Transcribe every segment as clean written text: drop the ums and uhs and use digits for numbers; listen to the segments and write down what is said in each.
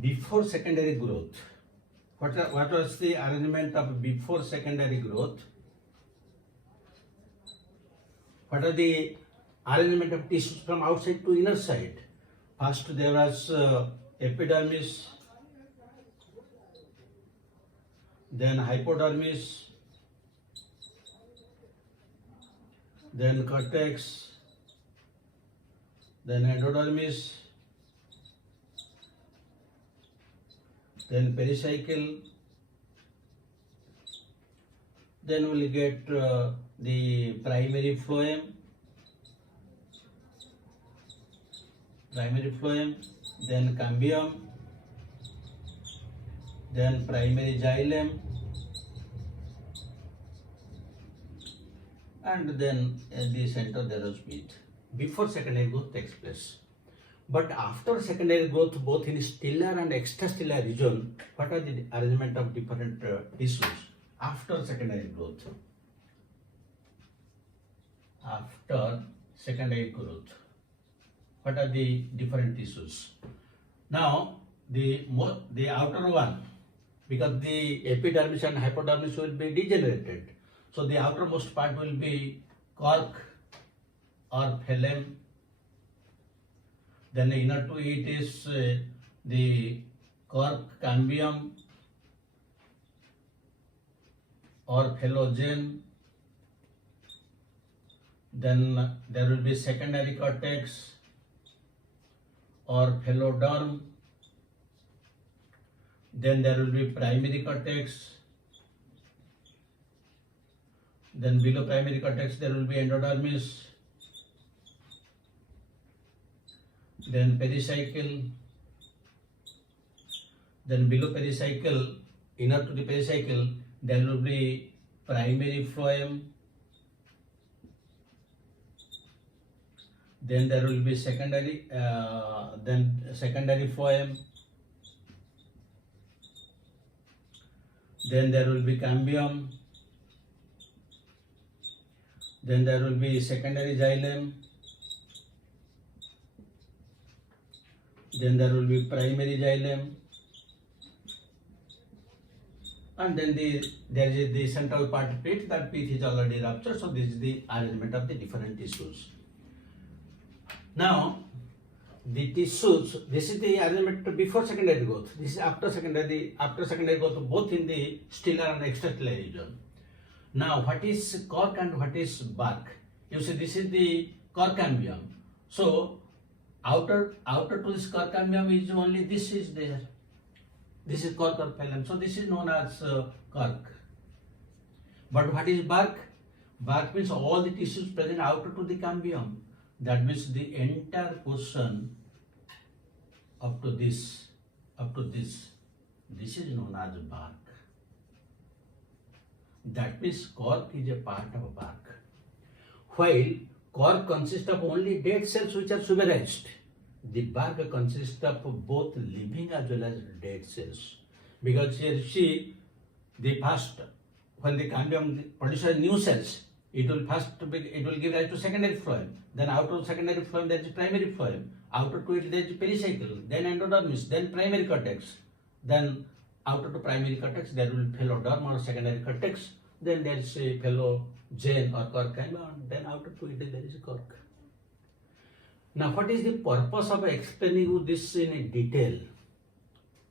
Before secondary growth, what was the arrangement of before secondary growth? What are the arrangement of tissues from outside to inner side? First there was epidermis, then hypodermis, then cortex, then endodermis, then pericycle, then we'll get the primary phloem, then cambium, then primary xylem, and then at the center there is meat. Before secondary growth takes place. But after secondary growth, both in stellar and extrastellar region, what are the arrangement of different tissues after secondary growth? After secondary growth, what are the different tissues? Now, the outer one, because the epidermis and hypodermis will be degenerated, so the outermost part will be cork or phloem. Then inner to it is the cork cambium or phellogen. Then there will be secondary cortex or phelloderm. Then there will be primary cortex. Then below primary cortex there will be endodermis. Then pericycle. Then below pericycle, inner to the pericycle, there will be primary phloem. Then there will be secondary phloem. Then there will be cambium. Then there will be secondary xylem. Then there will be primary xylem. And then there is the central part pit. That pit is already ruptured. So this is the arrangement of the different tissues. Now, the tissues, this is the arrangement before secondary growth. This is after secondary growth, both in the stellar and extrastellar region. Now, what is cork and what is bark? You see, this is the cork cambium. So, outer to this cork cambium is only this is there. This is cork or phloem. So, this is known as cork. But what is bark? Bark means all the tissues present outer to the cambium. That means the entire portion up to this, this is known as bark. That means cork is a part of bark. While cork consists of only dead cells which are suberized, the bark consists of both living as well as dead cells. Because here see, when the cambium produces new cells, it will give rise to secondary phloem. Then outer secondary phloem there is primary phloem. Outer to it there is pericycle, then endodermis, then primary cortex. Then outer to primary cortex there will be phelloderm or secondary cortex. Then there is a phellogen or cork cambium. Then outer to it there is a cork. Now what is the purpose of explaining you this in detail?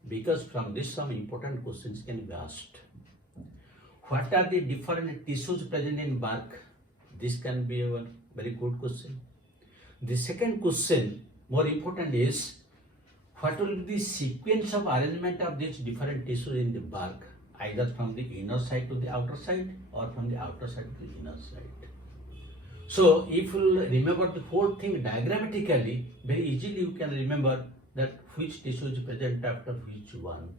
Because from this some important questions can be asked. What are the different tissues present in bark? This can be a very good question. The second question, more important, is what will be the sequence of arrangement of these different tissues in the bark, either from the inner side to the outer side or from the outer side to the inner side. So if you remember the whole thing diagrammatically, very easily you can remember that which tissue is present after which one,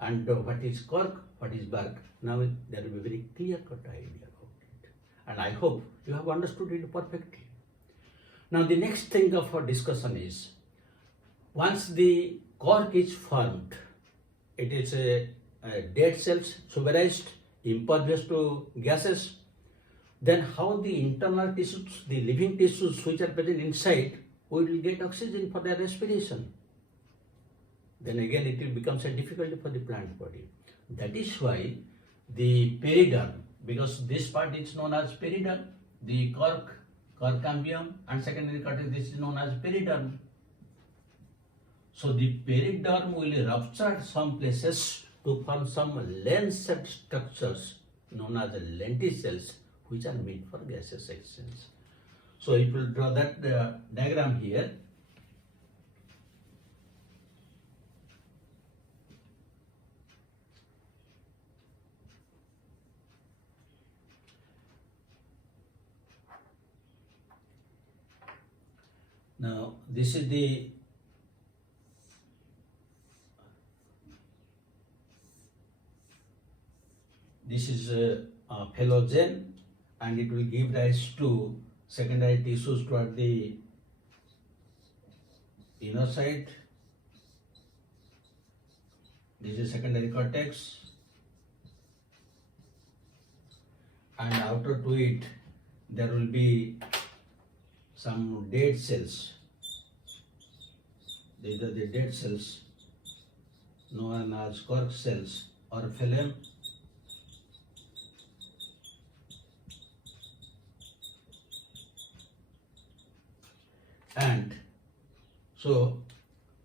and what is cork, what is bark. Now there will be very clear-cut idea about it. And I hope you have understood it perfectly. Now the next thing of our discussion is, once the cork is formed, it is a dead cells, suberized, impervious to gases. Then how the internal tissues, the living tissues which are present inside, will get oxygen for their respiration. then again it will becomes a difficulty for the plant body. That is why the periderm, because this part is known as periderm, the cork, cambium, and secondary cortex, this is known as periderm. So the periderm will rupture some places to form some lens-shaped structures known as lenticels, which are meant for gaseous exchange. So if you draw that diagram here, now this is the phelogen, and it will give rise to secondary tissues toward the inner side. This is secondary cortex, and outer to it there will be some dead cells. These are the dead cells known as cork cells or phloem. And so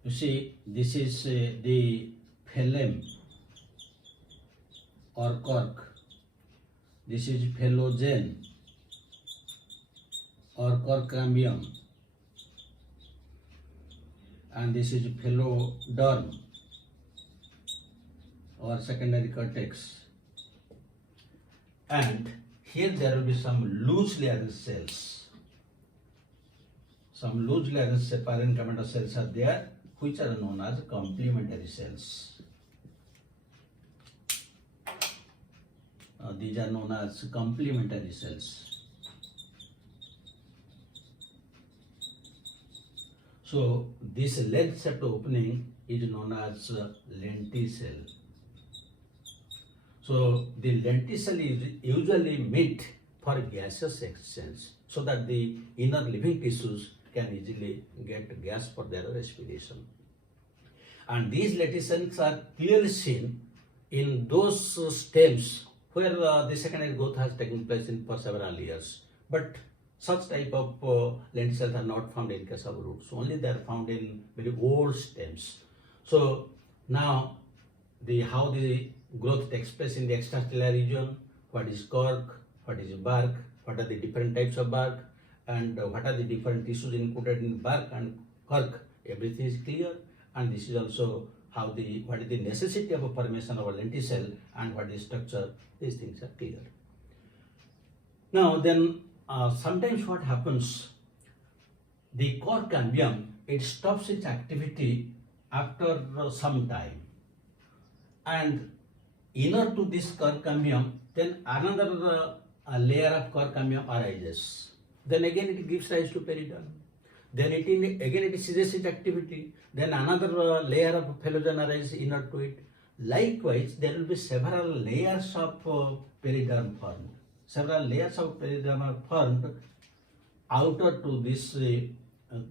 you see, this is the phloem or cork. This is phelogen or cork cambium, and this is pheloderm or secondary cortex. And here there will be some loosely arranged cells. Some loosely arranged parenchyma cells are there, which are known as complementary cells. These are known as complementary cells. So this lens-shaped opening is known as lenticel. So the lenticel is usually meant for gaseous exchange, so that the inner living tissues can easily get gas for their respiration. And these lenticels are clearly seen in those stems where the secondary growth has taken place for several years. But such type of lenticels are not found in case of roots. Only they are found in very old stems. So now how the growth takes place in the extracellular region, what is cork, what is bark, what are the different types of bark, and what are the different tissues included in bark and cork, everything is clear. And this is also what is the necessity of a formation of a lenticel and what is structure, these things are clear. Now then, sometimes what happens, the cork cambium, it stops its activity after some time, and inner to this cork cambium, then another layer of cork cambium arises. Then again it gives rise to periderm. Then again it ceases its activity. Then another layer of phelogen arises inner to it. Likewise, there will be several layers of periderm formed. Several layers of periderm are formed outer to this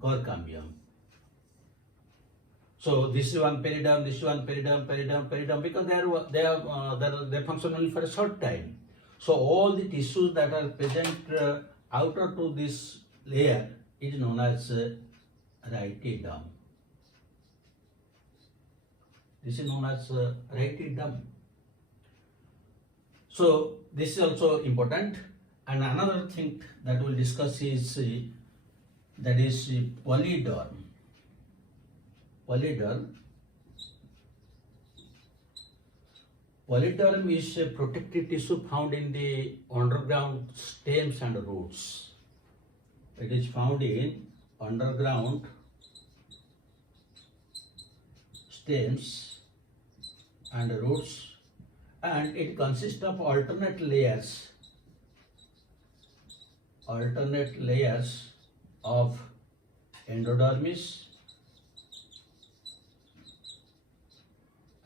cork cambium. So this is one periderm, this is one periderm, because they function only for a short time. So all the tissues that are present outer to this layer is known as rhytidome. This is known as rhytidome. So this is also important. And another thing that we'll discuss is that is polyderm. Polyderm is a protective tissue found in the underground stems and roots. It is found in underground stems and roots, and it consists of alternate layers of endodermis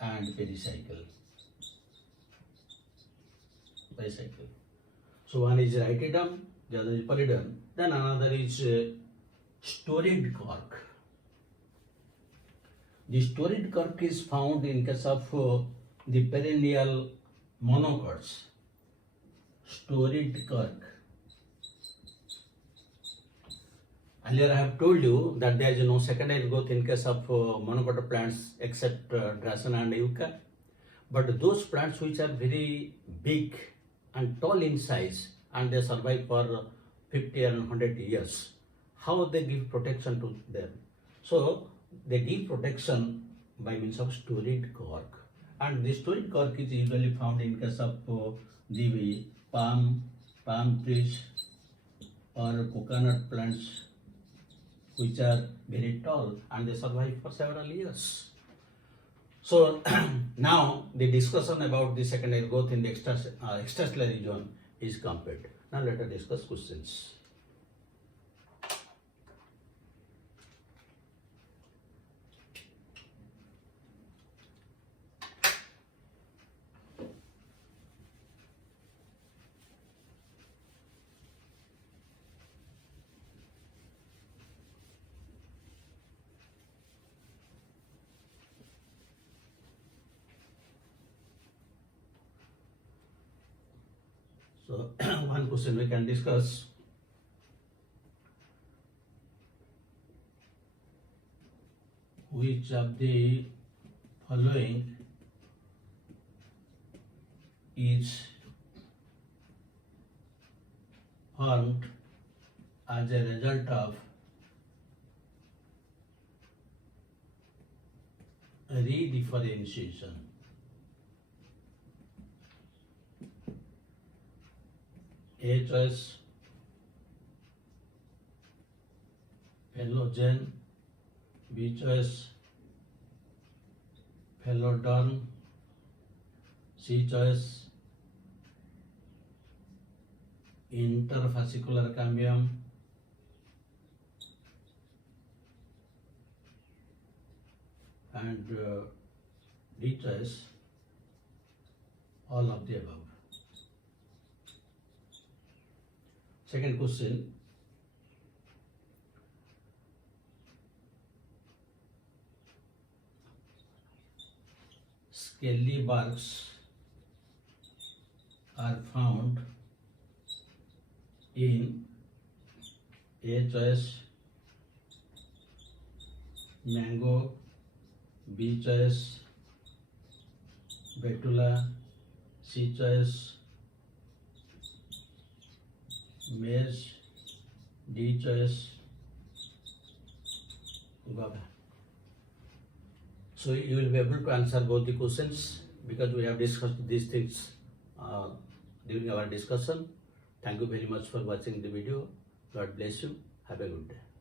and pericycle. So one is rhytidome, the other is polyderm, then another is storiedcork. The storied cork is found in case of the perennial monocots. Storied cork. Earlier I have told you that there is no secondary growth in case of monocot plants except Dracena and Yucca. But those plants which are very big and tall in size and they survive for 50 and 100 years, how they give protection to them? So they give protection by means of storied cork. And the storied cork is usually found in case of the palm trees or coconut plants which are very tall and they survive for several years. So now the discussion about the secondary growth in the extracellular region is complete. Now let us discuss questions. So one question we can discuss. Which of the following is formed as a result of redifferentiation? A choice phelogen, B choice phelodon, C choice interfascicular cambium, and D choice all of the above. Second question. Scaly barks are found in A choice mango, B choice betula, C choice maize, D choice guava. So you will be able to answer both the questions because we have discussed these things during our discussion. Thank you very much for watching the video. God bless you. Have a good day.